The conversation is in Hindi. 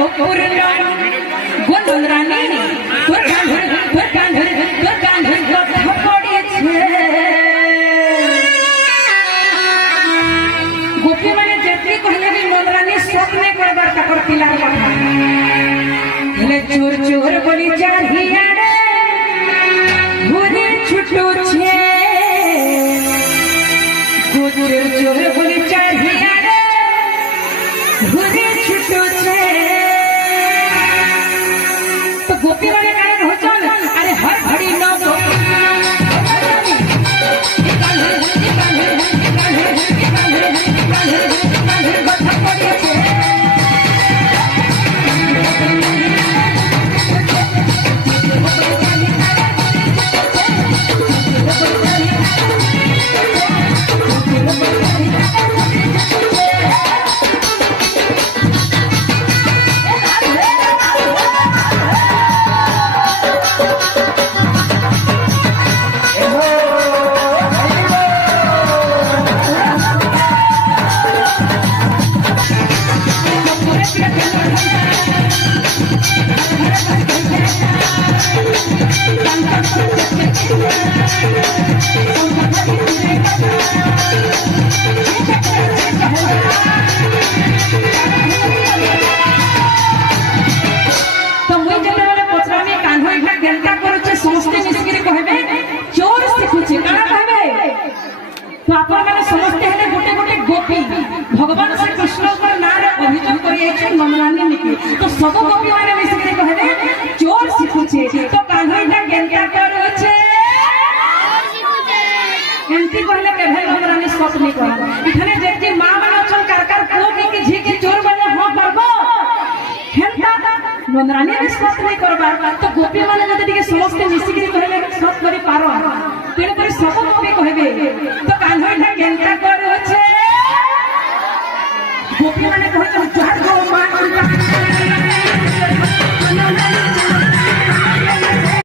কপূর্ণ গোলরানী তোর কাঁধে কথা পড়েছে। গোপী মানে যেতে কহিলে বি গোলরানী স্বপ্নে করবার তাকর পিলার কথা হেলে চোর চোর বলি চাহিয়া রে ঘুরে ছুটুছে। চোর চোর বলি চাহিয়া রে ঘুরে ছুটুছে। তো গোপী মানে কারে হচ্ছেন আরে হর ঘড়ি নব কথা পড়েছে। भगवान श्री कृष्ण नारे अभियोग कर तो सब गोपी मैंने मिसिक कहले चोर शिखुचे तो कान्हईटा गेंता करूचे एंती कहले केभे भगवान स्वप्न कर इखने जे जे मां माने अछन कार को के झी के चोर बने हो करबो हेंता नंदरानी भी स्वप्न करबा तो गोपी माने जदि के समस्त मिसिक कहले सब करि पारो तेरे पर सब गोपी कहबे तो कान्हईटा गेंता करूचे गोपी माने कहत